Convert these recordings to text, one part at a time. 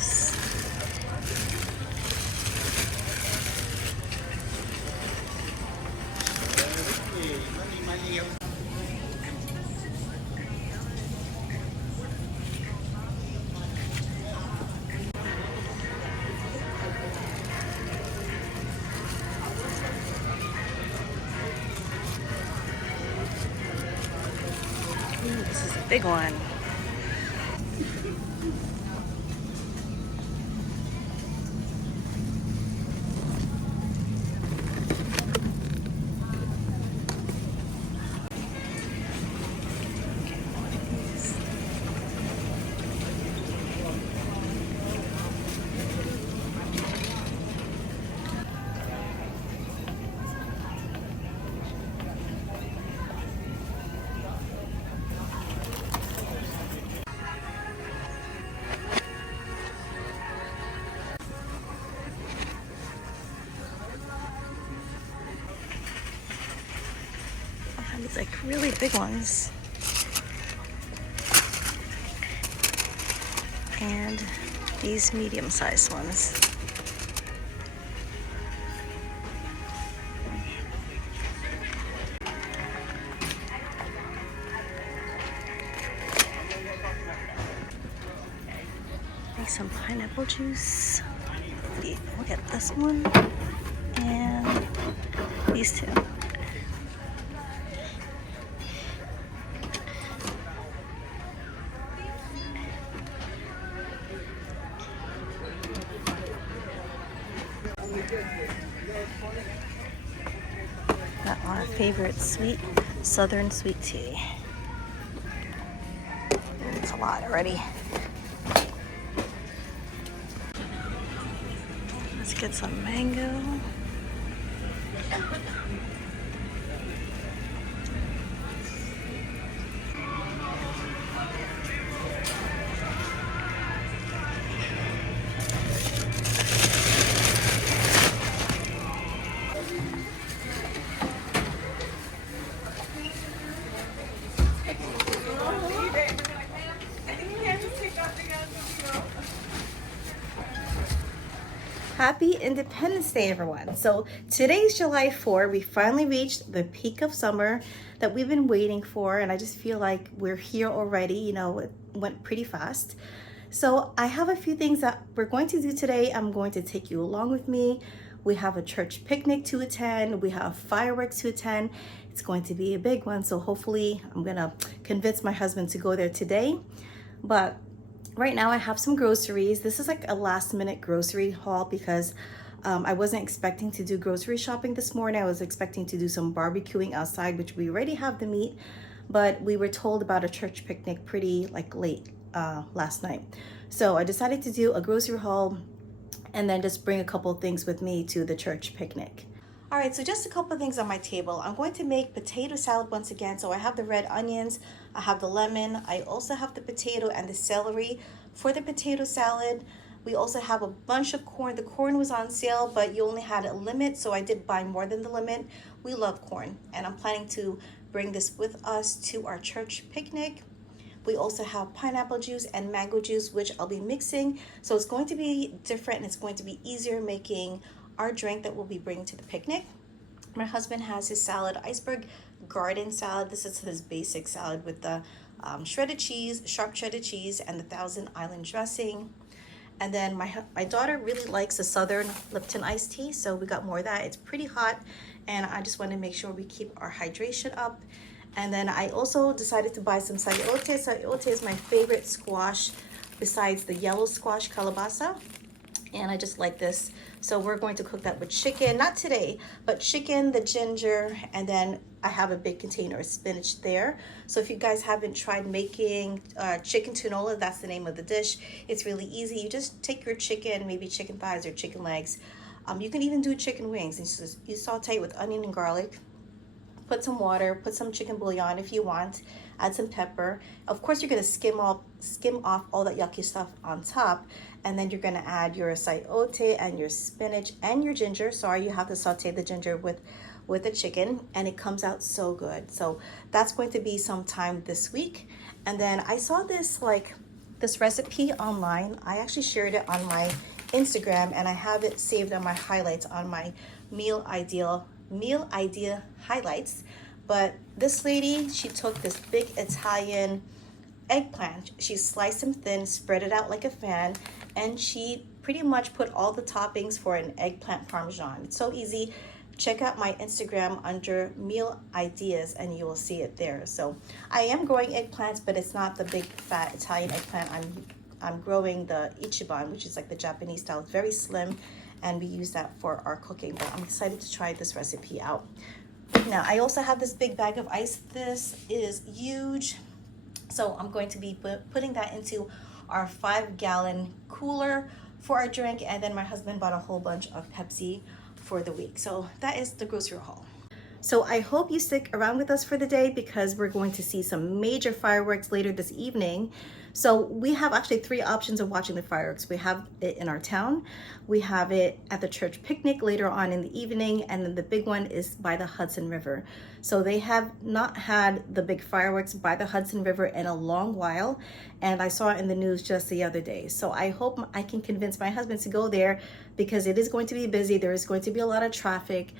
juice. Ooh, this is a big one. These like really big ones. And these medium-sized ones. Make some pineapple juice. We'll get this one and these two. Got our favorite sweet southern sweet tea. It's a lot already. Let's get some mango. Happy Independence Day, everyone. So today's July 4. We finally reached the peak of summer that we've been waiting for, and I just feel like we're here already. You know, it went pretty fast. So I have a few things that we're going to do today. I'm going to take you along with me. We have a church picnic to attend. We have fireworks to attend. It's going to be a big one. So hopefully I'm gonna convince my husband to go there today. But right now I have some groceries. This is like a last minute grocery haul because I wasn't expecting to do grocery shopping this morning. I was expecting to do some barbecuing outside, which we already have the meat, but we were told about a church picnic pretty like late last night. So I decided to do a grocery haul and then just bring a couple things with me to the church picnic. All right, so just a couple of things on my table. I'm going to make potato salad once again. So I have the red onions, I have the lemon, I also have the potato and the celery for the potato salad. We also have a bunch of corn. The corn was on sale, but you only had a limit, so I did buy more than the limit. We love corn, and I'm planning to bring this with us to our church picnic. We also have pineapple juice and mango juice, which I'll be mixing. So it's going to be different, and it's going to be easier making our drink that we'll be bringing to the picnic. My husband has his salad, iceberg garden salad. This is his basic salad with the shredded cheese, sharp shredded cheese, and the Thousand Island dressing. And then my daughter really likes a Southern Lipton iced tea, so we got more of that. It's pretty hot, and I just want to make sure we keep our hydration up. And then I also decided to buy some sayote. Sayote is my favorite squash besides the yellow squash calabaza, and I just like this. So we're going to cook that with chicken, not today, but chicken, the ginger, and then I have a big container of spinach there. So if you guys haven't tried making chicken tinola, that's the name of the dish. It's really easy. You just take your chicken, maybe chicken thighs or chicken legs. You can even do chicken wings. And you saute it with onion and garlic. Put some water, put some chicken bouillon if you want, add some pepper. Of course, you're gonna skim off all that yucky stuff on top, and then you're gonna add your sayote and your spinach and your ginger. Sorry, you have to saute the ginger with the chicken, and it comes out so good. So that's going to be sometime this week. And then I saw this like this recipe online. I actually shared it on my Instagram, and I have it saved on my highlights on my meal idea highlights. But this lady, she took this big Italian eggplant, she sliced them thin, spread it out like a fan, and she pretty much put all the toppings for an eggplant parmesan. It's so easy. Check out my Instagram under meal ideas and you will see it there. So I am growing eggplants, but it's not the big fat Italian eggplant. I'm growing the Ichiban, which is like the Japanese style. It's very slim, and we use that for our cooking. But I'm excited to try this recipe out. Now I also have this big bag of ice. This is huge. So I'm going to be putting that into our 5-gallon cooler for our drink. And then my husband bought a whole bunch of Pepsi for the week. So that is the grocery haul. So I hope you stick around with us for the day, because we're going to see some major fireworks later this evening. So we have actually 3 options of watching the fireworks. We have it in our town, we have it at the church picnic later on in the evening, and then the big one is by the Hudson River. So they have not had the big fireworks by the Hudson River in a long while, and I saw it in the news just the other day. So I hope I can convince my husband to go there, because it is going to be busy. There is going to be a lot of traffic,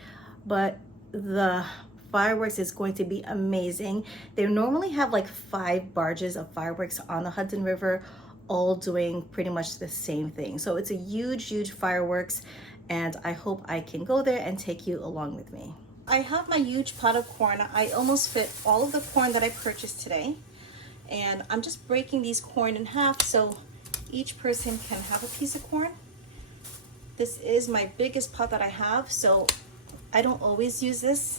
but the fireworks is going to be amazing. They normally have like 5 barges of fireworks on the Hudson River, all doing pretty much the same thing. So it's a huge fireworks, and I hope I can go there and take you along with me. I have my huge pot of corn. I almost fit all of the corn that I purchased today, and I'm just breaking these corn in half so each person can have a piece of corn. This is my biggest pot that I have, so I don't always use this,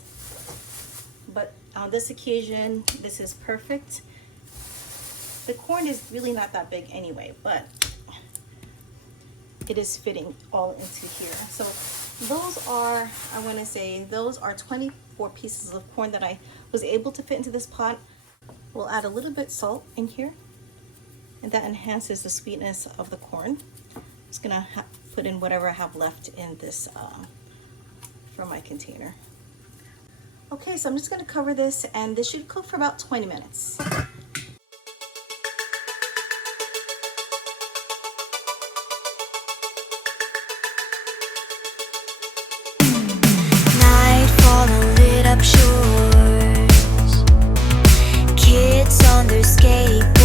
but on this occasion, this is perfect. The corn is really not that big anyway, but it is fitting all into here. So those are, I want to say, those are 24 pieces of corn that I was able to fit into this pot. We'll add a little bit salt in here, and that enhances the sweetness of the corn. I'm just gonna put in whatever I have left in this from my container. Okay, so I'm just gonna cover this, and this should cook for about 20 minutes. Nightfall and lit up shores, kids on their skateboards,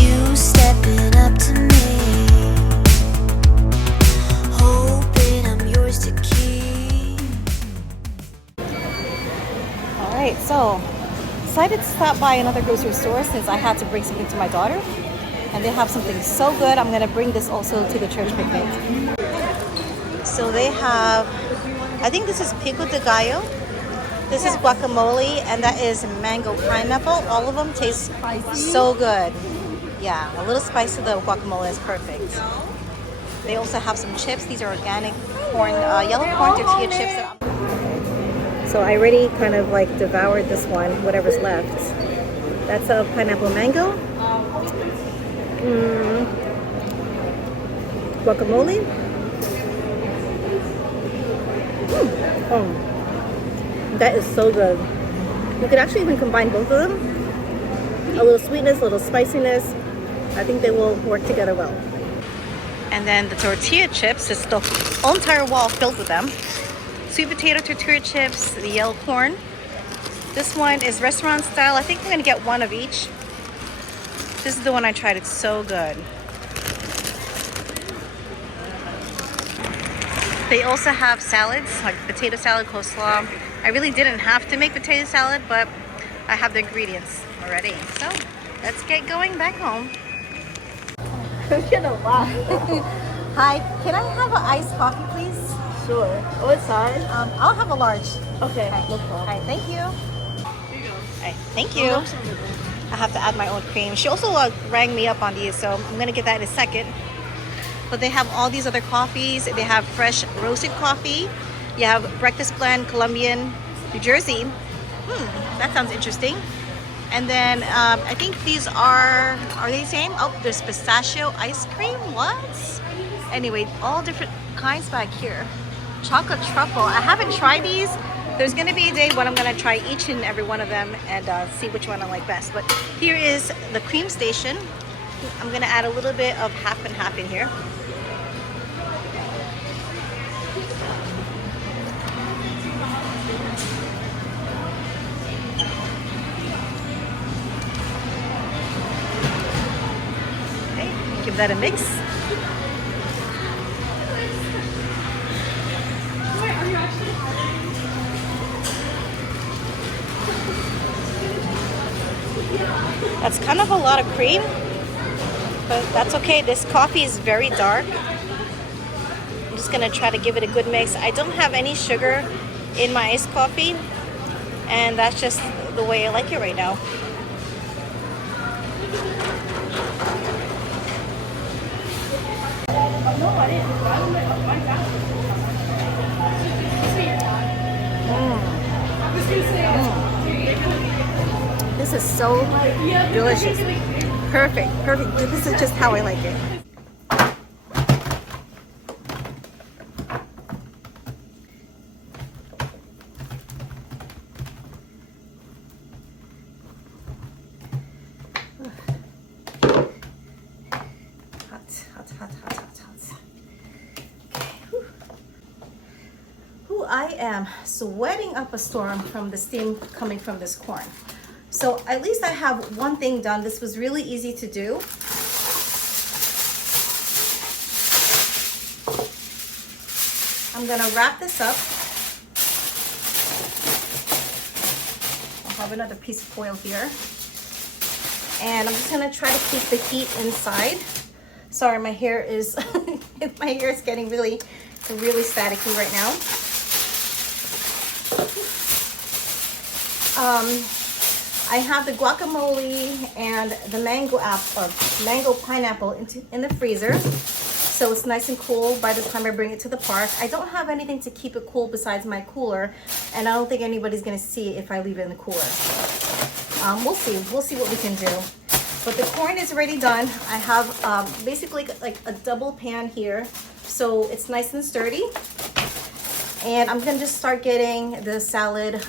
you stepping up to me, hoping I'm yours to keep. Alright, so decided to stop by another grocery store since I had to bring something to my daughter, and they have something so good. I'm gonna bring this also to the church picnic. So they have, I think this is pico de gallo, this is guacamole, and that is mango pineapple. All of them taste so good. Yeah, a little spice to the guacamole is perfect. They also have some chips. These are organic corn, yellow corn tortilla chips. So I already kind of like devoured this one, whatever's left. That's a pineapple mango. Guacamole. Oh, that is so good. You could actually even combine both of them. A little sweetness, a little spiciness. I think they will work together well. And then the tortilla chips, is the whole entire wall filled with them. Sweet potato tortilla chips, the yellow corn. This one is restaurant style. I think I'm gonna get one of each. This is the one I tried. It's so good. They also have salads, like potato salad, coleslaw. I really didn't have to make potato salad, but I have the ingredients already. So let's get going back home. Hi, can I have an iced coffee, please? Sure. What size? I'll have a large. Okay. All No problem. right, thank you. Here you go. All right, thank you. I have to add my own cream. She also rang me up on these, so I'm gonna get that in a second. But they have all these other coffees. They have fresh roasted coffee. You have breakfast blend, Colombian, New Jersey. That sounds interesting. And then I think these are they the same? Oh, there's pistachio ice cream. What? Anyway, all different kinds back here. Chocolate truffle. I haven't tried these, There's going to be a day when I'm going to try each and every one of them and see which one I like best. But here is the cream station. I'm going to add a little bit of half and half in here. Okay, give that a mix. That's kind of a lot of cream, but that's okay. This coffee is very dark. I'm just gonna try to give it a good mix. I don't have any sugar in my iced coffee, and that's just the way I like it right now. This is so delicious. Perfect, perfect. This is just how I like it. I am sweating up a storm from the steam coming from this corn. So at least I have one thing done. This was really easy to do. I'm gonna wrap this up. I'll have another piece of foil here. And I'm just gonna try to keep the heat inside. Sorry, my hair is my hair is getting really staticky right now. I have the guacamole and the mango pineapple in the freezer, so it's nice and cool by the time I bring it to the park. I don't have anything to keep it cool besides my cooler, and I don't think anybody's gonna see it if I leave it in the cooler. We'll see what we can do. But the corn is already done. I have basically like a double pan here, so it's nice and sturdy. And I'm gonna just start getting the salad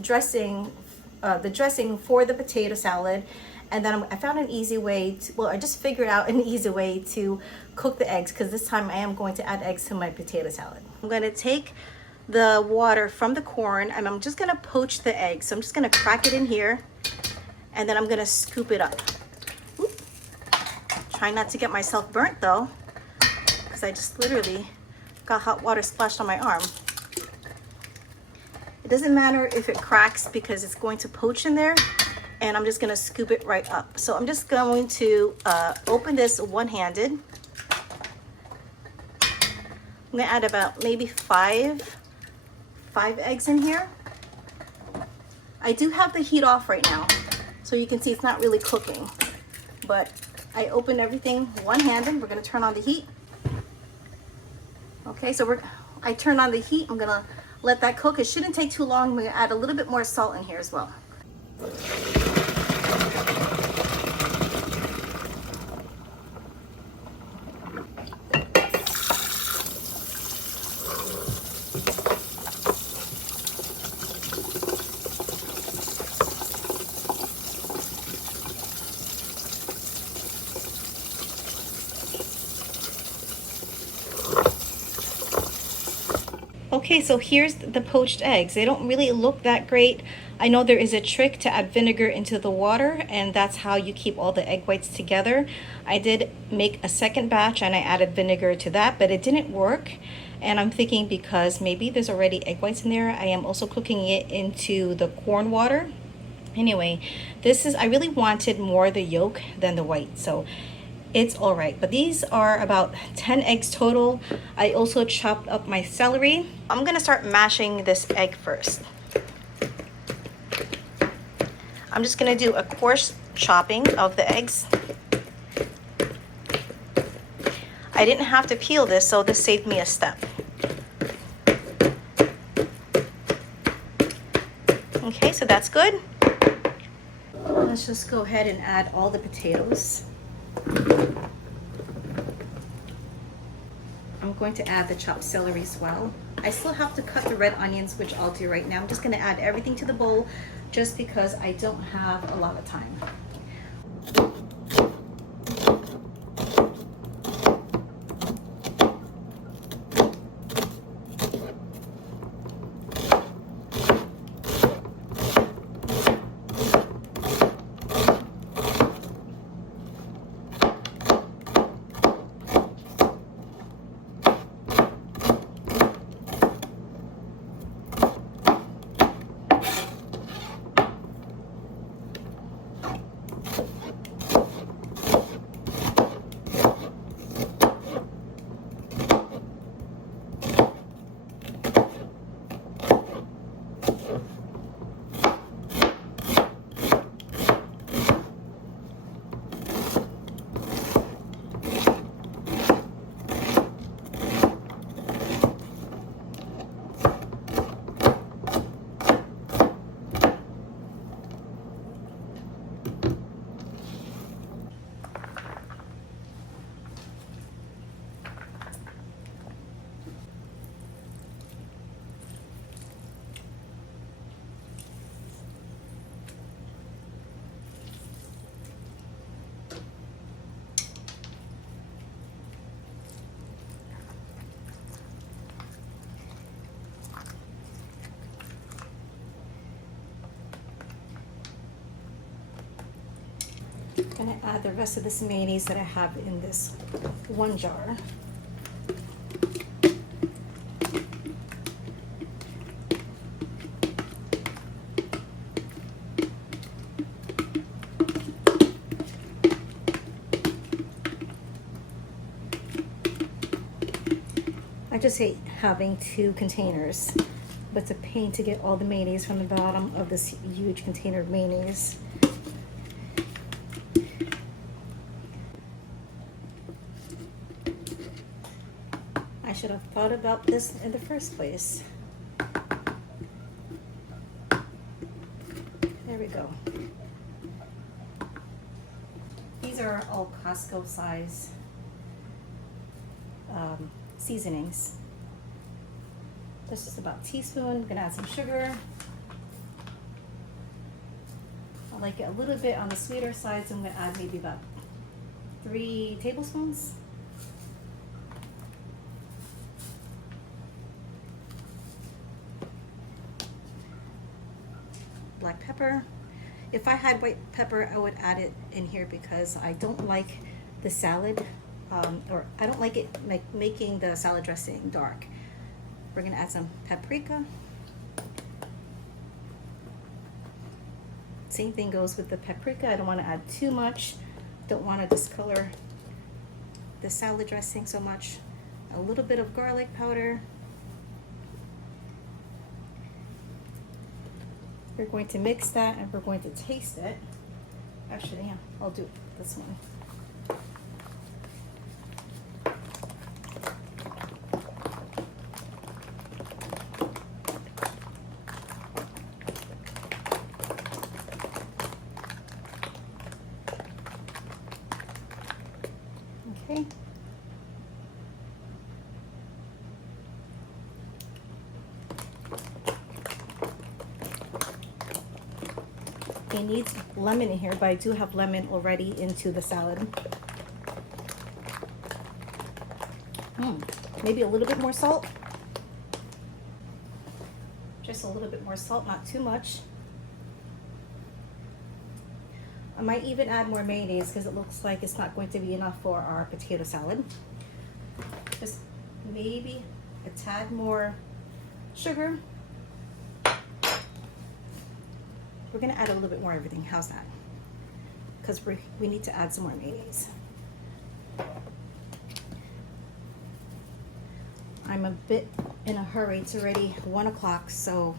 dressing, the dressing for the potato salad. And then I found an easy way to, well, I just figured out an easy way to cook the eggs, because this time I am going to add eggs to my potato salad. I'm gonna take the water from the corn and I'm just gonna poach the eggs. So I'm just gonna crack it in here and then I'm gonna scoop it up. Oop. Try not to get myself burnt though, because I just literally got hot water splashed on my arm. It doesn't matter if it cracks because it's going to poach in there, and I'm just gonna scoop it right up. So I'm just going to open this one-handed. I'm gonna add about maybe five eggs in here. I do have the heat off right now, so you can see it's not really cooking, but I open everything one-handed. We're gonna turn on the heat. Okay, so I turn on the heat. I'm gonna let that cook. It shouldn't take too long. I'm gonna add a little bit more salt in here as well. Okay, so here's the poached eggs. They don't really look that great. I know there is a trick to add vinegar into the water, and that's how you keep all the egg whites together. I did make a second batch and I added vinegar to that, but it didn't work. And I'm thinking because maybe there's already egg whites in there, I am also cooking it into the corn water. Anyway, I really wanted more the yolk than the white, so it's all right. But these are about 10 eggs total. I also chopped up my celery. I'm gonna start mashing this egg first. I'm just gonna do a coarse chopping of the eggs. I didn't have to peel this, so this saved me a step. Okay, so that's good. Let's just go ahead and add all the potatoes. I'm going to add the chopped celery as well. I still have to cut the red onions, which I'll do right now. I'm just gonna add everything to the bowl just because I don't have a lot of time. I'm gonna add the rest of this mayonnaise that I have in this one jar. I just hate having 2 containers, but it's a pain to get all the mayonnaise from the bottom of this huge container of mayonnaise. I should have thought about this in the first place. There we go. These are all Costco size seasonings. This is about a teaspoon. I'm gonna add some sugar. I like it a little bit on the sweeter side, so I'm gonna add maybe about 3 tablespoons. Black pepper. If I had white pepper, I would add it in here because I don't like the salad, or I don't like it making the salad dressing dark. We're gonna add some paprika. Same thing goes with the paprika. I don't want to add too much. Don't want to discolor the salad dressing so much. A little bit of garlic powder. We're going to mix that and we're going to taste it. Actually, yeah, I'll do this one. Okay. It needs lemon in here, but I do have lemon already into the salad. Maybe a little bit more salt. Just a little bit more salt, not too much. I might even add more mayonnaise because it looks like it's not going to be enough for our potato salad. Just maybe a tad more sugar. We're gonna add a little bit more of everything. How's that? Because we need to add some more mayonnaise. I'm a bit in a hurry. It's already 1 o'clock, so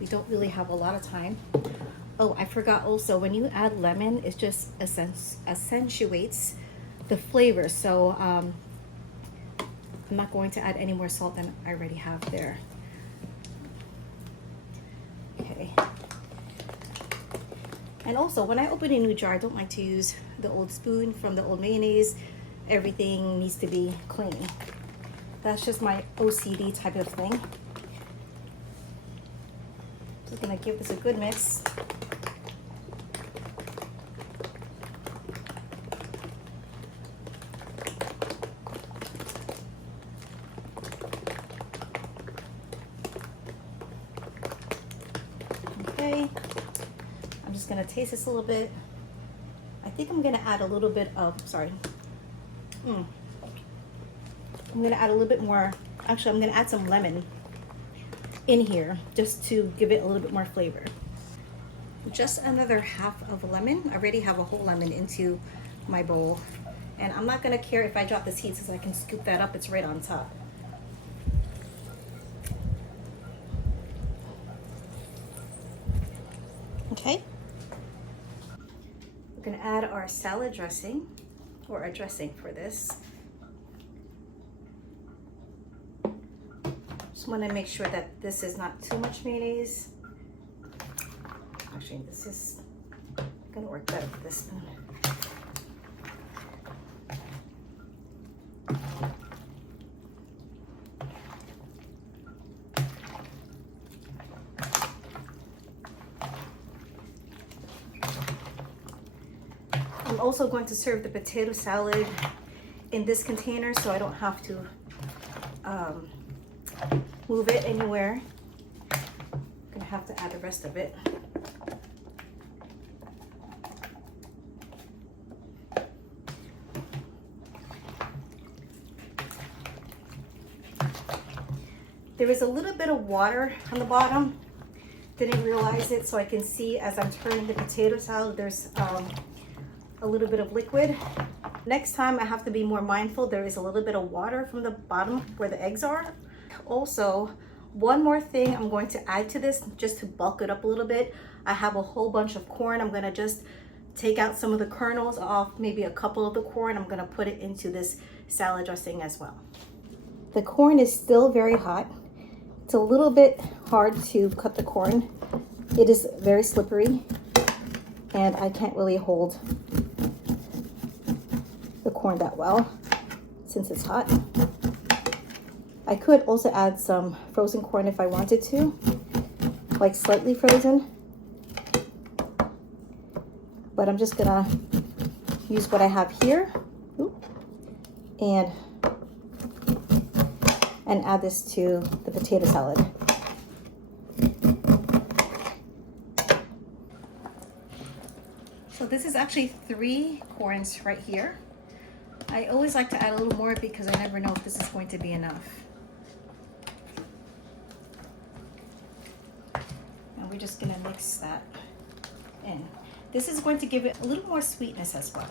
we don't really have a lot of time. Oh, I forgot also, when you add lemon, it just accentuates the flavor. So I'm not going to add any more salt than I already have there. Okay. And also, when I open a new jar, I don't like to use the old spoon from the old mayonnaise. Everything needs to be clean. That's just my OCD type of thing. Just gonna give this a good mix. Okay, I'm just gonna taste this a little bit. I think I'm gonna add a little bit of, I'm gonna add a little bit more. Actually, I'm gonna add some lemon in here just to give it a little bit more flavor. Just another half of a lemon. I already have a whole lemon into my bowl. And I'm not gonna care if I drop this heat since I can scoop that up, it's right on top. Okay. We're gonna add our salad dressing, or a dressing for this. Just wanna make sure that this is not too much mayonnaise. Actually, this is gonna work better with this spoon. I'm also going to serve the potato salad in this container so I don't have to move it anywhere. I'm gonna have to add the rest of it. There is a little bit of water on the bottom. Didn't realize it, so I can see as I'm turning the potato salad, there's a little bit of liquid. Next time I have to be more mindful. There is a little bit of water from the bottom where the eggs are. Also, one more thing I'm going to add to this just to bulk it up a little bit. I have a whole bunch of corn. I'm gonna just take out some of the kernels off, maybe a couple of the corn. I'm gonna put it into this salad dressing as well. The corn is still very hot. It's a little bit hard to cut the corn. It is very slippery and I can't really hold the corn that well since it's hot. I could also add some frozen corn if I wanted to, like slightly frozen, but I'm just gonna use what I have here and add this to the potato salad. So this is actually 3 corns right here. I always like to add a little more because I never know if this is going to be enough. And we're just gonna mix that in. This is going to give it a little more sweetness as well.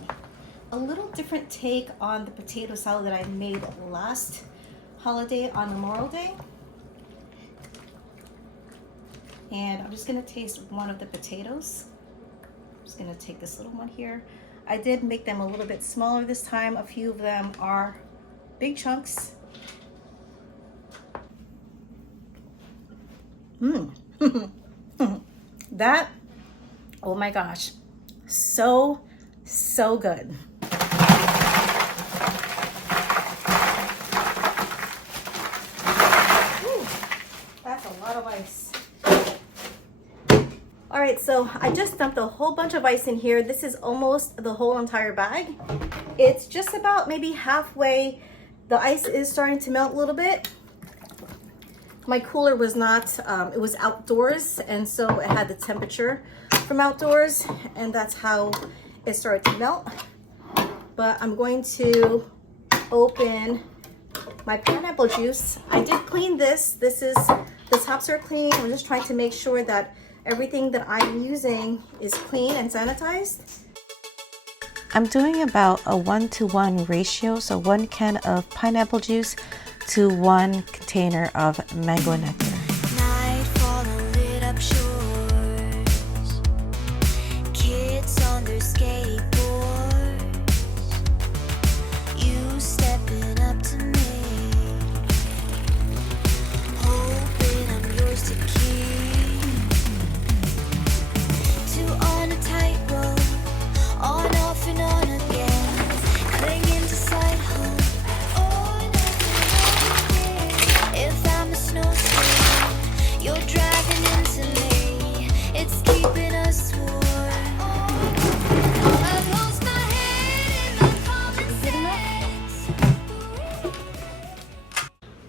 A little different take on the potato salad that I made last holiday on Memorial Day. And I'm just gonna taste one of the potatoes. I'm just gonna take this little one here. I did make them a little bit smaller this time. A few of them are big chunks. That, oh my gosh, so good. That's a lot of ice. All right, so I just dumped a whole bunch of ice in here. This is almost the whole entire bag. It's just about maybe halfway. The ice is starting to melt a little bit. My cooler was not, it was outdoors, and so it had the temperature from outdoors, and that's how it started to melt. But I'm going to open my pineapple juice. I did clean this. The tops are clean. I'm just trying to make sure that everything that I'm using is clean and sanitized. I'm doing about a 1-to-1 ratio, so 1 can of pineapple juice to 1 container of mango nectar. Nightfall and lit up shores. Kids on their skateboards. You stepping up to me. Hoping I'm yours to keep. Two on a tightrope. On, off and on again. Clinging to side hope. On, off and on.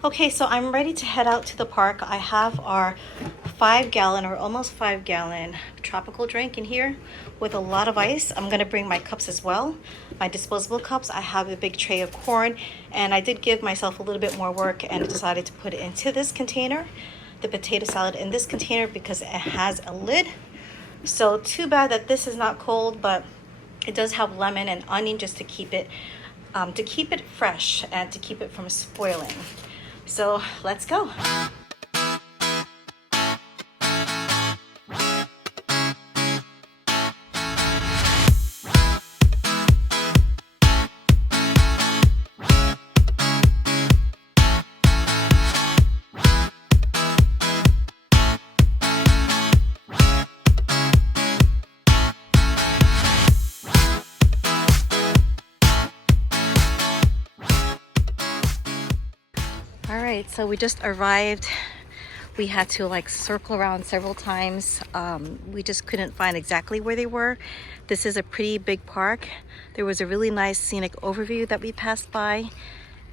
Okay, so I'm ready to head out to the park. I have our 5-gallon or almost 5-gallon tropical drink in here with a lot of ice. I'm gonna bring my cups as well, my disposable cups. I have a big tray of corn, and I did give myself a little bit more work and decided to put it into this container, the potato salad in this container, because it has a lid. So too bad that this is not cold, but it does have lemon and onion just to keep it fresh and to keep it from spoiling. So let's go. All right, so we just arrived. We had to like circle around several times. We just couldn't find exactly where they were. This is a pretty big park. There was a really nice scenic overview that we passed by.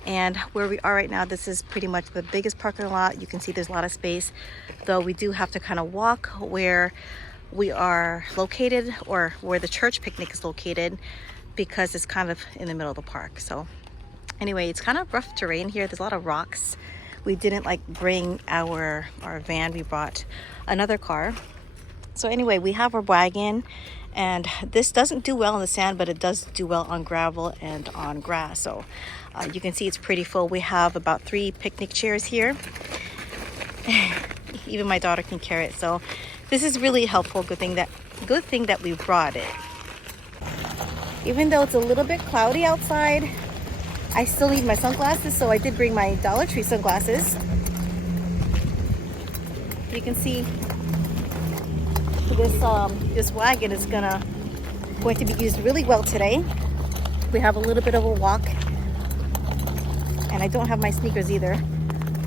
And where we are right now, this is pretty much the biggest parking lot. You can see there's a lot of space, though we do have to kind of walk where we are located, or where the church picnic is located, because it's kind of in the middle of the park. So anyway, it's kind of rough terrain here. There's a lot of rocks. We didn't like bring our van. We brought another car. So anyway, we have our wagon, and this doesn't do well on the sand, but it does do well on gravel and on grass. So you can see it's pretty full. We have about 3 picnic chairs here. Even my daughter can carry it. So this is really helpful. Good thing that we brought it. Even though it's a little bit cloudy outside, I still need my sunglasses, so I did bring my Dollar Tree sunglasses. You can see this wagon is going to be used really well today. We have a little bit of a walk, and I don't have my sneakers either.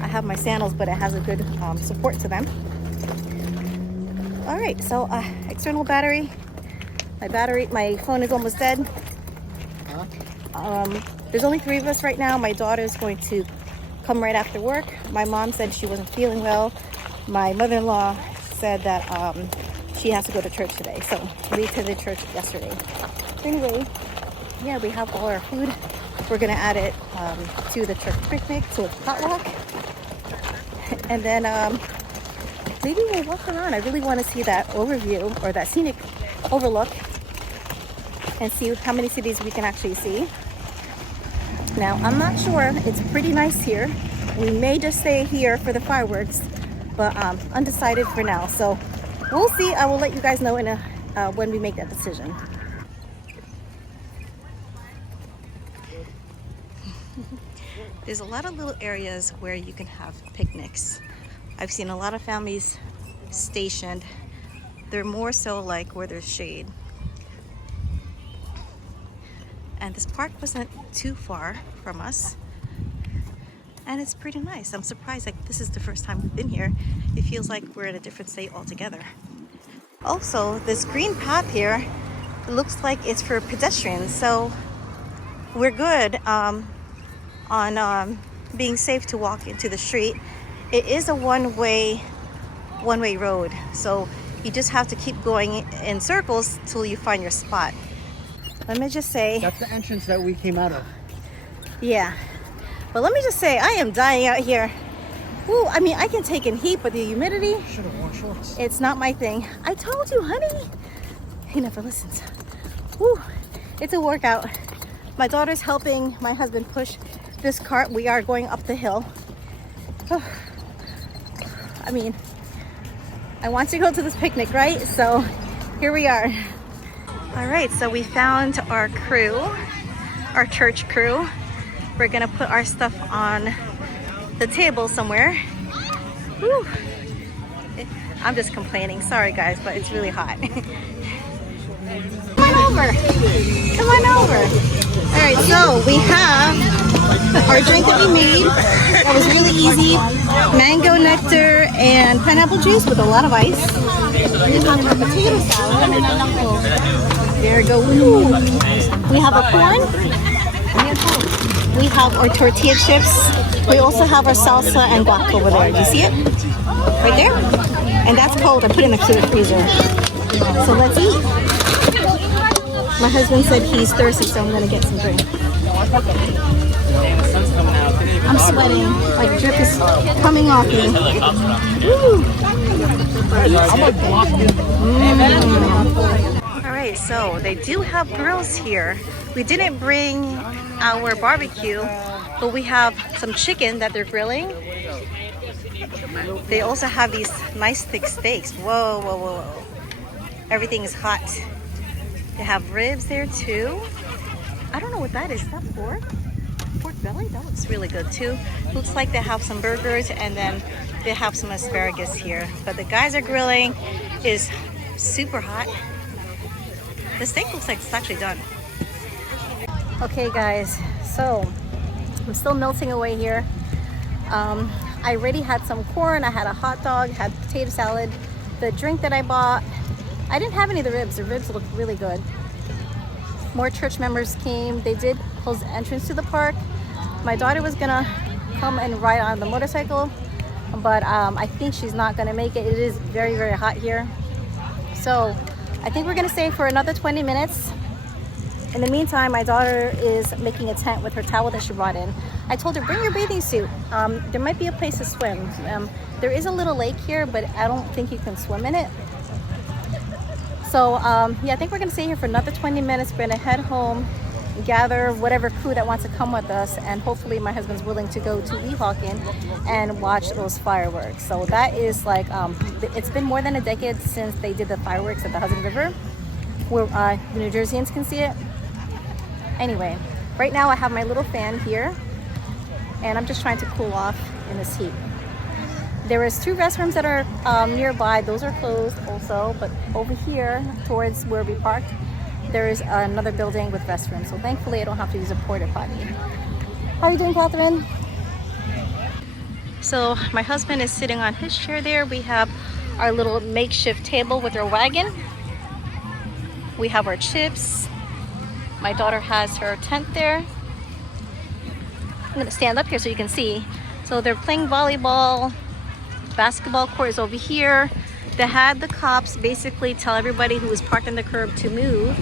I have my sandals, but it has a good support to them. All right, so external battery. My phone is almost dead. There's only 3 of us right now. My daughter's going to come right after work. My mom said she wasn't feeling well. My mother-in-law said that she has to go to church today. So we attended church yesterday. Anyway, yeah, we have all our food. We're gonna add it to the church picnic, to a potluck. And then maybe we'll walk around. I really want to see that overview, or that scenic overlook, and see how many cities we can actually see. Now, I'm not sure. It's pretty nice here. We may just stay here for the fireworks, but undecided for now. So we'll see. I will let you guys know when we make that decision. There's a lot of little areas where you can have picnics. I've seen a lot of families stationed. They're more so like where there's shade. And this park wasn't too far from us, and it's pretty nice. I'm surprised, like, this is the first time we've been here. It feels like we're in a different state altogether. Also, this green path here, it looks like it's for pedestrians, so we're good on being safe to walk into the street. It is a one-way road, so you just have to keep going in circles till you find your spot. Let me just say, that's the entrance that we came out of. Yeah, but let me just say, I am dying out here. Ooh, I mean, I can take in heat, but the humidity, Should have worn shorts. it's not my thing. I told you, honey. He never listens. Ooh, it's a workout. My daughter's helping my husband push this cart. We are going up the hill. I mean, I want to go to this picnic, right? So here we are. All right, so we found our crew, our church crew. We're gonna put our stuff on the table somewhere. Whew. I'm just complaining, sorry guys, but it's really hot. Come on over, come on over. All right, so we have our drink that we made. That was really easy. Mango nectar and pineapple juice with a lot of ice. We have our potato salad. There we go. Ooh. We have a corn. We have our tortilla chips. We also have our salsa and guac over there. Do you see it? Right there? And that's cold. I put it in the freezer. So let's eat. My husband said he's thirsty, so I'm gonna get some drink. I'm sweating. Like drip is coming off me. Woo. Alright, so they do have grills here. We didn't bring our barbecue, but we have some chicken that they're grilling. They also have these nice thick steaks. Whoa, whoa, whoa, whoa. Everything is hot. They have ribs there too. I don't know what that is. Is that pork? Pork belly? That looks really good too. Looks like they have some burgers and then they have some asparagus here. But the guys are grilling. It is super hot. The steak looks like it's actually done. Okay guys, so I'm still melting away here. I already had some corn, I had a hot dog, had potato salad. The drink that I bought, I didn't have any of the ribs. The ribs looked really good. More church members came. They did close the entrance to the park. My daughter was gonna come and ride on the motorcycle, but I think she's not gonna make it. It is very, very hot here. So I think we're gonna stay for another 20 minutes. In the meantime, my daughter is making a tent with her towel that she brought in. I told her, bring your bathing suit. There might be a place to swim. There is a little lake here, but I don't think you can swim in it. So yeah, I think we're gonna stay here for another 20 minutes. We're gonna head home, gather whatever crew that wants to come with us, and hopefully my husband's willing to go to Weehawken and watch those fireworks. So that is like, it's been more than a decade since they did the fireworks at the Hudson River, where the New Jerseyans can see it. Anyway, right now I have my little fan here, and I'm just trying to cool off in this heat. There is 2 restrooms that are nearby. Those are closed also, but over here towards where we parked, there is another building with restrooms. So thankfully I don't have to use a porta potty. How are you doing, Catherine? So my husband is sitting on his chair there. We have our little makeshift table with our wagon. We have our chips. My daughter has her tent there. I'm gonna stand up here so you can see. So they're playing volleyball. Basketball court is over here. They had the cops basically tell everybody who was parked in the curb to move.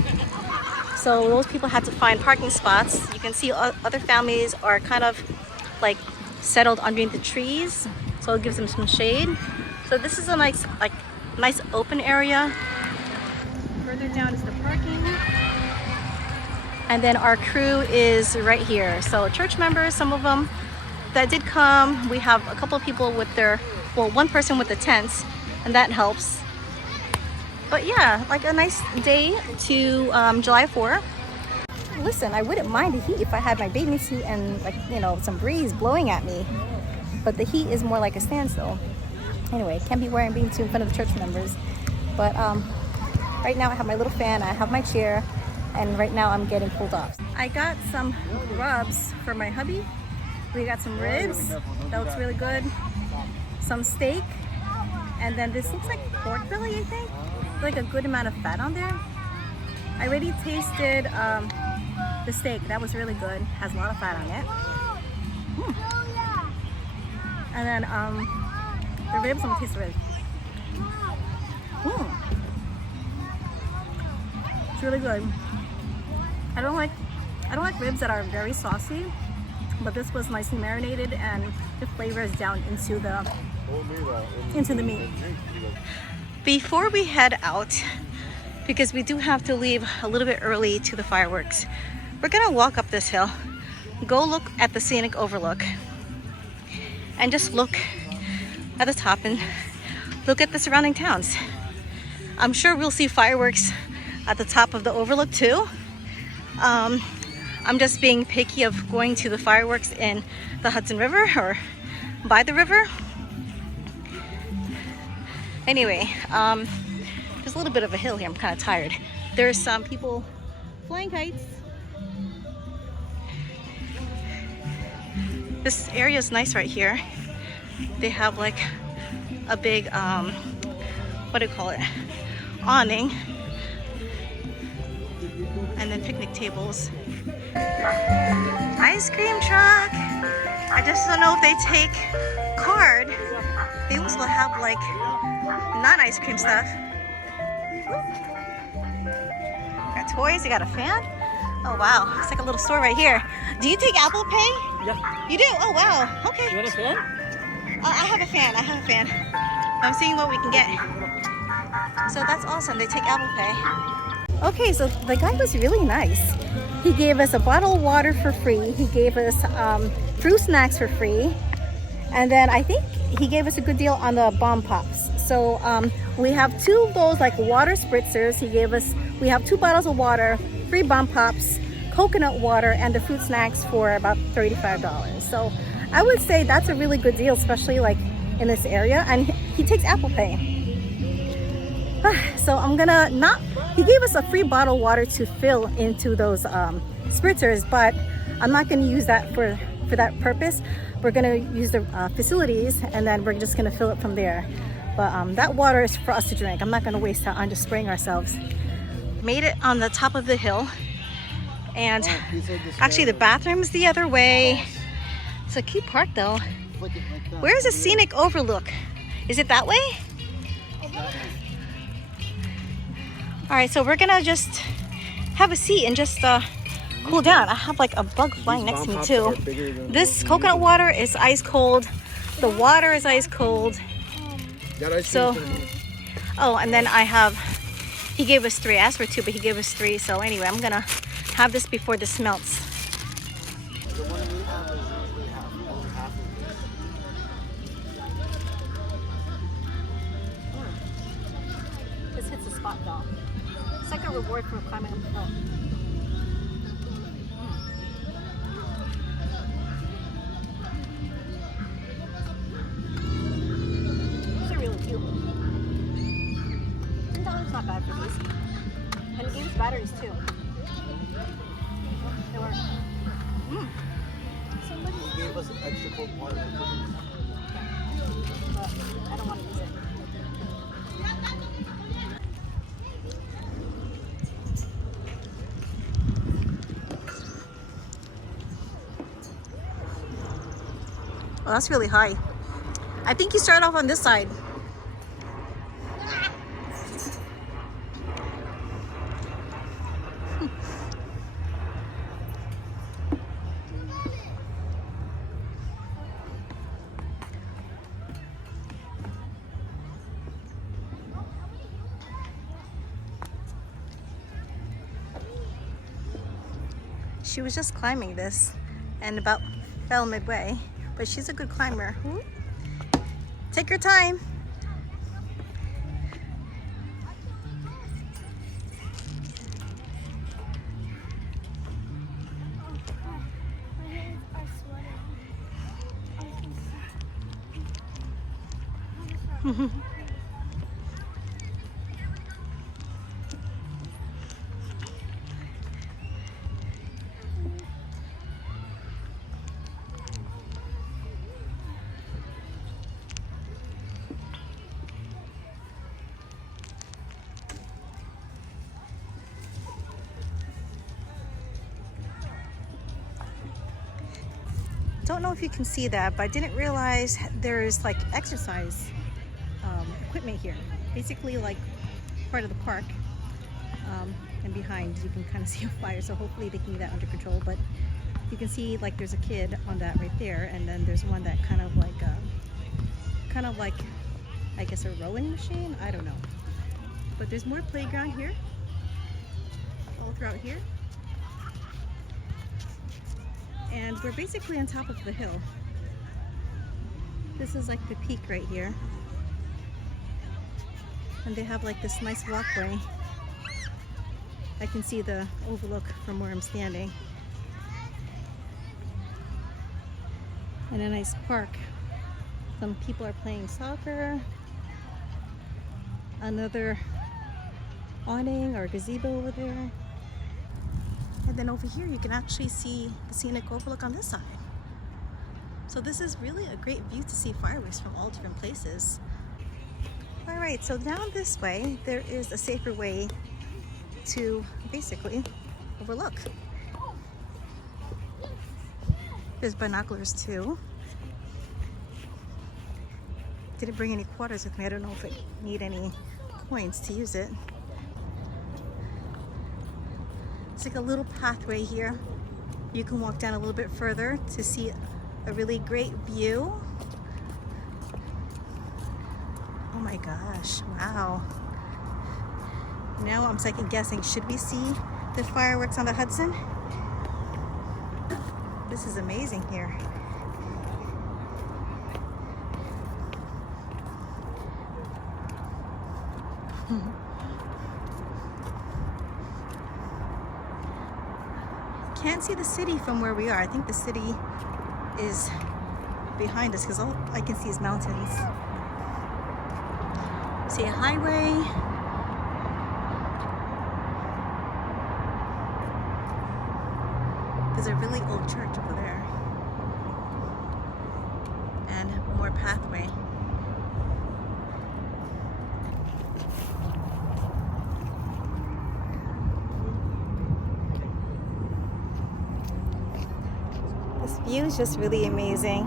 So those people had to find parking spots. You can see other families are kind of like settled underneath the trees, so it gives them some shade. So this is a nice open area. Further down is the parking. And then our crew is right here. So church members, some of them that did come. We have a couple of people with their, well, one person with the tents, and that helps. But yeah, like a nice day to July 4th. Listen, I wouldn't mind the heat if I had my bathing suit and, like, you know, some breeze blowing at me. But the heat is more like a standstill. Anyway, can't be wearing a bathing suit in front of the church members. But right now I have my little fan, I have my chair, and right now I'm getting cooled off. I got some rubs for my hubby. We got some ribs, that looks really good. Some steak, and then this looks like pork belly, I think. Like a good amount of fat on there. I already tasted the steak, that was really good. Has a lot of fat on it. And then the ribs, I'm gonna taste the ribs. It's really good. I don't like ribs that are very saucy, but this was nicely marinated and the flavor is down into the meat. Before we head out, because we do have to leave a little bit early to the fireworks, we're gonna walk up this hill, go look at the scenic overlook, and just look at the top and look at the surrounding towns. I'm sure we'll see fireworks at the top of the overlook too. I'm just being picky of going to the fireworks in the Hudson River or by the river. Anyway, there's a little bit of a hill here. I'm kind of tired. There's some people flying kites. This area is nice right here. They have like a big, what do you call it? Awning. And then picnic tables. Ice cream truck. I just don't know if they take card. They also have like non-ice cream stuff. Got toys, you got a fan. Oh wow, it's like a little store right here. Do you take Apple Pay? Yeah. You do? Oh wow, okay. You want a fan? I have a fan, I'm seeing what we can get. So that's awesome, they take Apple Pay. Okay, so the guy was really nice. He gave us a bottle of water for free. He gave us fruit snacks for free. And then I think he gave us a good deal on the bomb pops. So we have 2 of those like water spritzers. We have 2 bottles of water, free bomb pops, coconut water, and the fruit snacks for about $35. So I would say that's a really good deal, especially like in this area. And he takes Apple Pay. So I'm gonna he gave us a free bottle of water to fill into those spritzers, but I'm not gonna use that for that purpose. We're gonna use the facilities, and then we're just gonna fill it from there. But that water is for us to drink. I'm not gonna waste that on just spraying ourselves. Made it on the top of the hill, and actually the bathroom's the other way. It's a cute park though. Where's the scenic overlook? Is it that way? All right, so we're gonna just have a seat and just cool down. I have like a bug flying next to me too. This coconut water is ice cold. The water is ice cold. So, oh, and then he gave us 3. I asked for 2, but he gave us 3. So anyway, I'm gonna have this before this melts. This hits the spot though. It's like a reward for climbing up the hill. These are really cute. $10 not bad for these. And it gave us batteries too. They work. Somebody gave us an extra cold water. But I don't want to use it. Well, that's really high. I think you start off on this side. She was just climbing this and about fell midway, but she's a good climber. Take your time. Don't know if you can see that, but I didn't realize there's like exercise equipment here. Basically like part of the park. And behind you can kind of see a fire, so hopefully they can get that under control. But you can see like there's a kid on that right there, and then there's one that kind of like I guess a rowing machine. I don't know. But there's more playground here, all throughout here. And we're basically on top of the hill. This is like the peak right here. And they have like this nice walkway. I can see the overlook from where I'm standing. And a nice park. Some people are playing soccer. Another awning or gazebo over there. And then over here you can actually see the scenic overlook on this side. So this is really a great view to see fireworks from all different places. All right, so down this way there is a safer way to basically overlook. there's binoculars too. Didn't bring any quarters with me. I don't know if I need any coins to use it. It's like a little pathway here. You can walk down a little bit further to see a really great view. Oh my gosh, wow. Now I'm second guessing, should we see the fireworks on the Hudson? This is amazing here. Can't see the city from where we are. I think the city is behind us because all I can see is mountains. See a highway. There's a really old church over there. And more pathway. This view is just really amazing.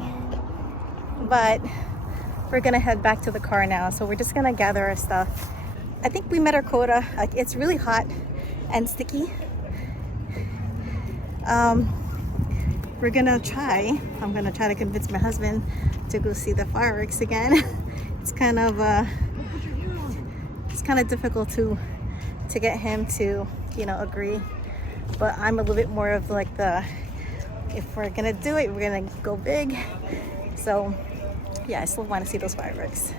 But we're gonna head back to the car now, so we're just gonna gather our stuff. I think we met our quota. Like, it's really hot and sticky. I'm gonna try to convince my husband to go see the fireworks again. It's kind of difficult to get him to, you know, agree. But I'm a little bit more of like if we're gonna do it, we're gonna go big. So yeah, I still want to see those fireworks.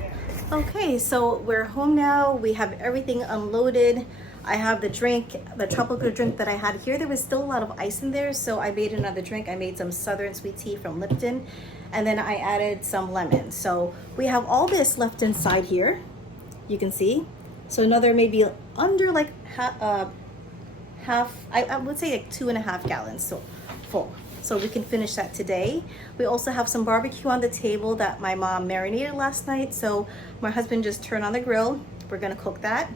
Okay, so we're home now. We have everything unloaded. I have the drink, the tropical drink that I had here. There was still a lot of ice in there, so I made another drink. I made some Southern sweet tea from Lipton, and then I added some lemon. So we have all this left inside here, you can see. So another maybe under like half, I would say like 2.5 gallons, so full. So we can finish that today. We also have some barbecue on the table that my mom marinated last night. So my husband just turned on the grill. We're gonna cook that.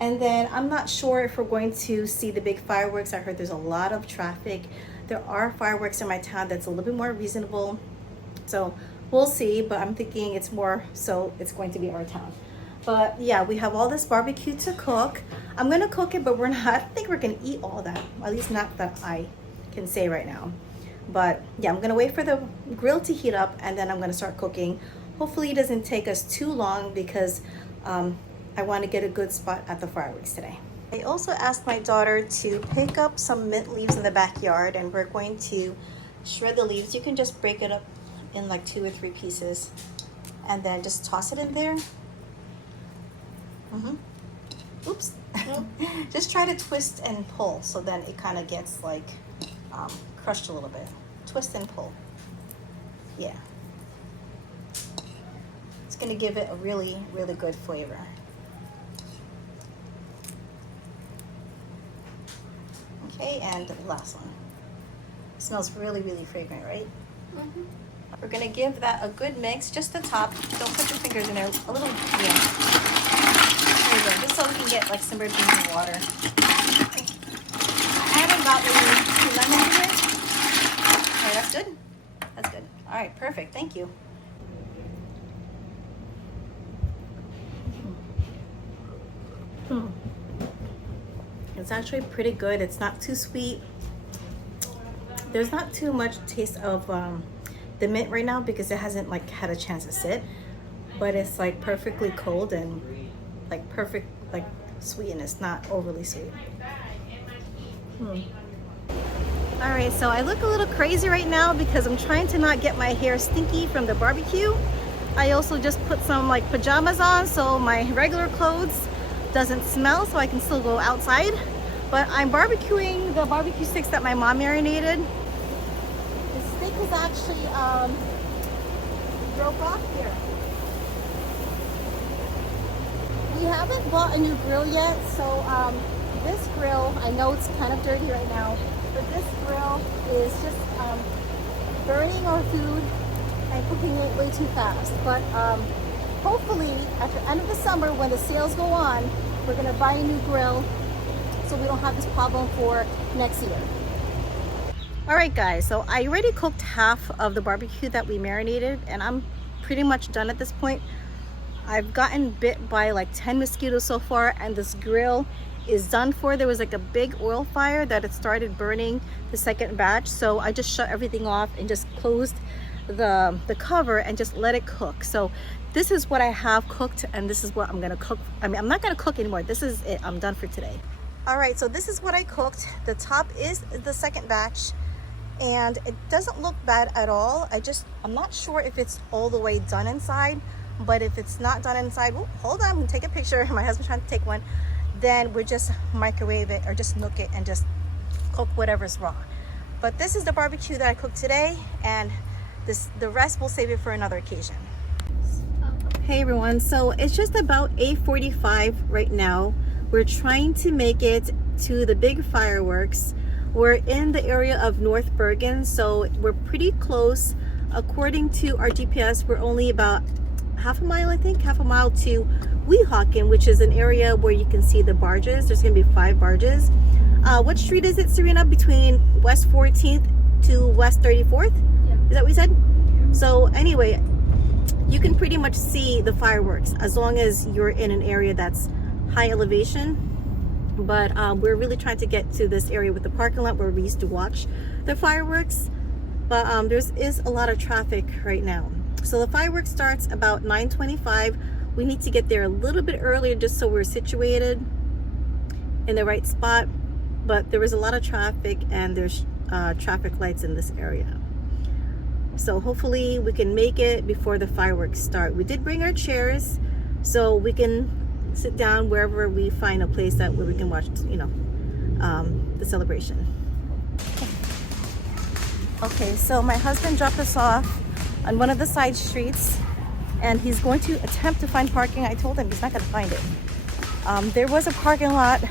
And then I'm not sure if we're going to see the big fireworks. I heard there's a lot of traffic. There are fireworks in my town that's a little bit more reasonable. So we'll see, but I'm thinking it's more so it's going to be our town. But yeah, we have all this barbecue to cook. I'm gonna cook it, but I don't think we're gonna eat all that. At least not that I can say right now. But yeah, I'm gonna wait for the grill to heat up and then I'm gonna start cooking. Hopefully it doesn't take us too long because I want to get a good spot at the fireworks today. I also asked my daughter to pick up some mint leaves in the backyard, and we're going to shred the leaves. You can just break it up in like 2 or 3 pieces and then just toss it in there. Oops. Just try to twist and pull so then it kind of gets like crushed a little bit. Twist and pull. Yeah. It's going to give it a really, really good flavor. Okay, and the last one. It smells really, really fragrant, right? We're gonna give that a good mix, just the top. Don't put your fingers in there. A little, yeah. There you go, just so we can get like simmered beans in water. Okay. I added about maybe 2 lemons in here. All right, that's good. That's good. All right, perfect. Thank you. It's actually pretty good. It's not too sweet. There's not too much taste of the mint right now because it hasn't like had a chance to sit, but it's like perfectly cold and like perfect like sweet, and it's not overly sweet. All right, so I look a little crazy right now because I'm trying to not get my hair stinky from the barbecue. I also just put some like pajamas on so my regular clothes doesn't smell, so I can still go outside. But I'm barbecuing the barbecue sticks that my mom marinated. The steak is actually broke off here. We haven't bought a new grill yet, so this grill, I know it's kind of dirty right now, but this grill is just burning our food and cooking it way too fast. But hopefully at the end of the summer when the sales go on, we're gonna buy a new grill so we don't have this problem for next year. All All right, guys, so I already cooked half of the barbecue that we marinated, and I'm pretty much done at this point. I've gotten bit by like 10 mosquitoes so far, and this grill is done for. There was like a big oil fire that it started burning the second batch, so I just shut everything off and just closed the cover and just let it cook. So this is what I have cooked, and this is what I'm gonna cook. I mean, I'm not gonna cook anymore. This is it. I'm done for today. All right, so this is what I cooked. The top is the second batch, and it doesn't look bad at all. I'm not sure if it's all the way done inside, but if it's not done inside, well, hold on, I'm gonna take a picture. My husband's trying to take one. Then we'll just microwave it or just nook it and just cook whatever's raw. But this is the barbecue that I cooked today, and the rest we'll save it for another occasion. Hey everyone, so it's just about 8:45 right now. We're trying to make it to the big fireworks. We're in the area of North Bergen, so we're pretty close. According to our GPS, we're only about half a mile to Weehawken, which is an area where you can see the barges. There's gonna be 5 barges. What street is it, Serena? Between West 14th to West 34th? Yeah. Is that what you said? So anyway, you can pretty much see the fireworks as long as you're in an area that's high elevation. But we're really trying to get to this area with the parking lot where we used to watch the fireworks. But there is a lot of traffic right now. So the fireworks starts about 9:25. We need to get there a little bit earlier just so we're situated in the right spot. But there is a lot of traffic, and there's traffic lights in this area. So hopefully we can make it before the fireworks start. We did bring our chairs so we can sit down wherever we find a place where we can watch, the celebration. Okay, so my husband dropped us off on one of the side streets, and he's going to attempt to find parking. I told him he's not going to find it. There was a parking lot.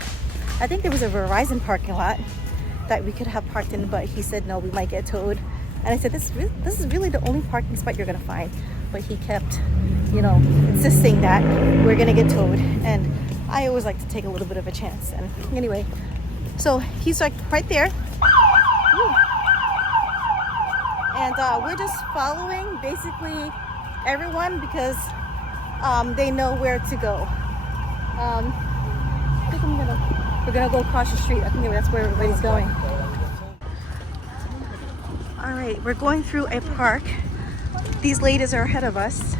I think there was a Verizon parking lot that we could have parked in, but he said no, we might get towed. And I said, this is really the only parking spot you're going to find. But he kept, insisting that we're going to get towed. And I always like to take a little bit of a chance. And anyway, so he's like right there. Ooh. And we're just following basically everyone because they know where to go. I think we're gonna go across the street. I think that's where everybody's going. All right, we're going through a park. These ladies are ahead of us.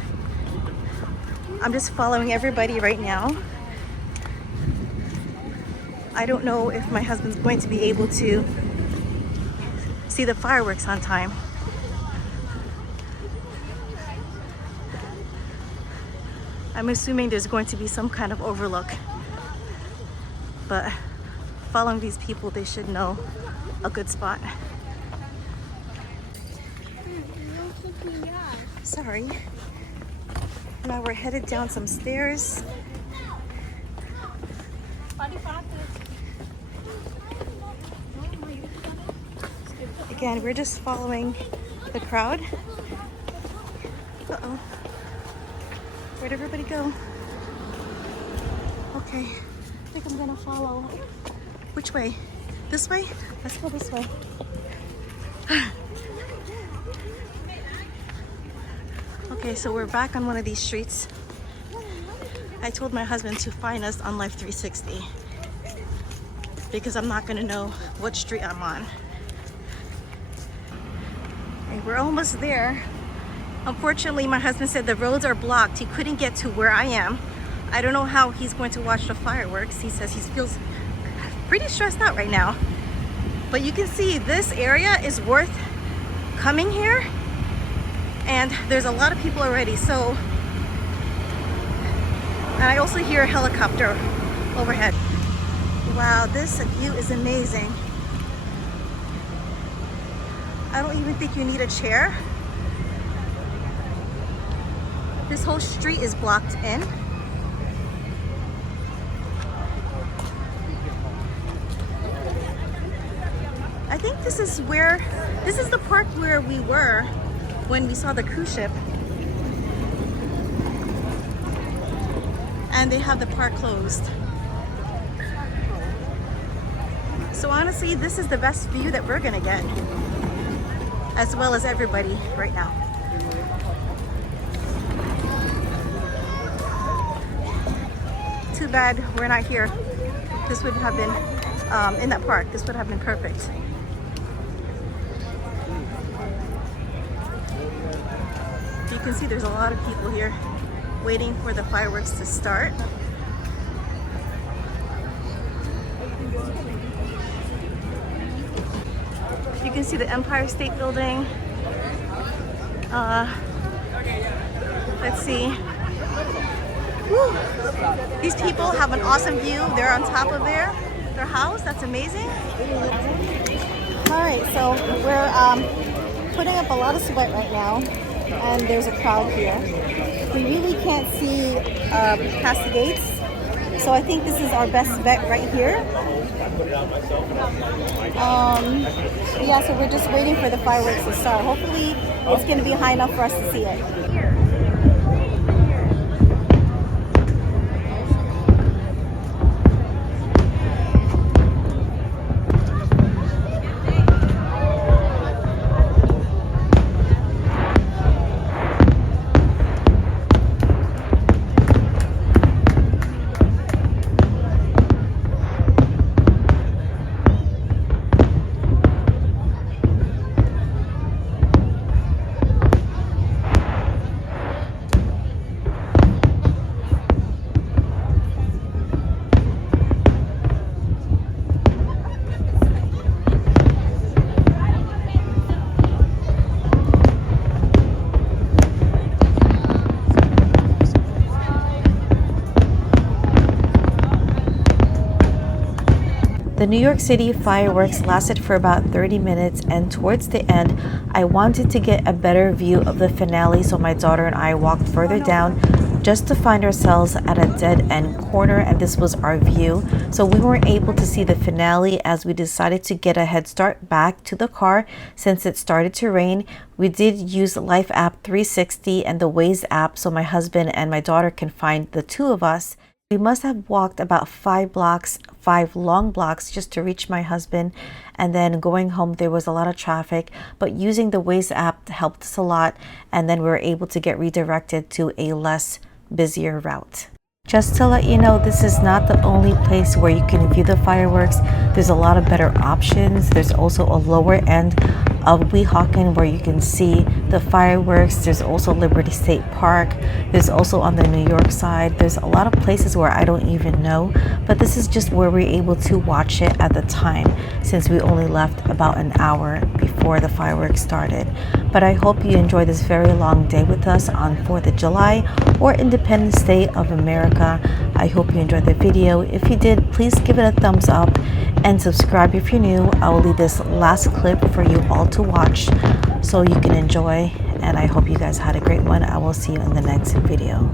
I'm just following everybody right now. I don't know if my husband's going to be able to see the fireworks on time. I'm assuming there's going to be some kind of overlook. But following these people, they should know a good spot. Sorry. Now we're headed down some stairs. Again, we're just following the crowd. Uh-oh. Where'd everybody go? Okay, I think I'm gonna follow. Which way? This way? Let's go this way. Okay, so we're back on one of these streets. I told my husband to find us on Life 360 because I'm not gonna know what street I'm on. And we're almost there. Unfortunately, my husband said the roads are blocked. He couldn't get to where I am. I don't know how he's going to watch the fireworks. He says he feels pretty stressed out right now. But you can see this area is worth coming here. And there's a lot of people already. So, and I also hear a helicopter overhead. Wow, this view is amazing. I don't even think you need a chair. This whole street is blocked in. I think this is the park where we were when we saw the cruise ship. And they have the park closed. So honestly, this is the best view that we're gonna get. as well as everybody right now. Too bad we're not here. This would have been in that park. This would have been perfect. You can see there's a lot of people here waiting for the fireworks to start. You can see the Empire State Building. Let's see. Woo. These people have an awesome view. They're on top of their house. That's amazing. All right, so we're putting up a lot of sweat right now, and there's a crowd here. We really can't see past the gates, so I think this is our best bet right here. Yeah, so we're just waiting for the fireworks to start. Hopefully it's going to be high enough for us to see it. The New York City fireworks lasted for about 30 minutes, and towards the end, I wanted to get a better view of the finale, so my daughter and I walked further down just to find ourselves at a dead-end corner, and this was our view. So we weren't able to see the finale as we decided to get a head start back to the car since it started to rain. We did use Life app 360 and the Waze app so my husband and my daughter can find the two of us. We must have walked about 5 blocks, 5 long blocks just to reach my husband, and then going home there was a lot of traffic, but using the Waze app helped us a lot, and then we were able to get redirected to a less busier route. Just to let you know, this is not the only place where you can view the fireworks. There's a lot of better options. There's also a lower end of Weehawken where you can see the fireworks. There's also Liberty State Park. There's also on the New York side. There's a lot of places where I don't even know, but this is just where we're able to watch it at the time since we only left about an hour before the fireworks started. But I hope you enjoy this very long day with us on 4th of July or Independence Day of America. I hope you enjoyed the video. If you did, please give it a thumbs up and subscribe if you're new. I will leave this last clip for you all to watch so you can enjoy, and I hope you guys had a great one. I will see you in the next video.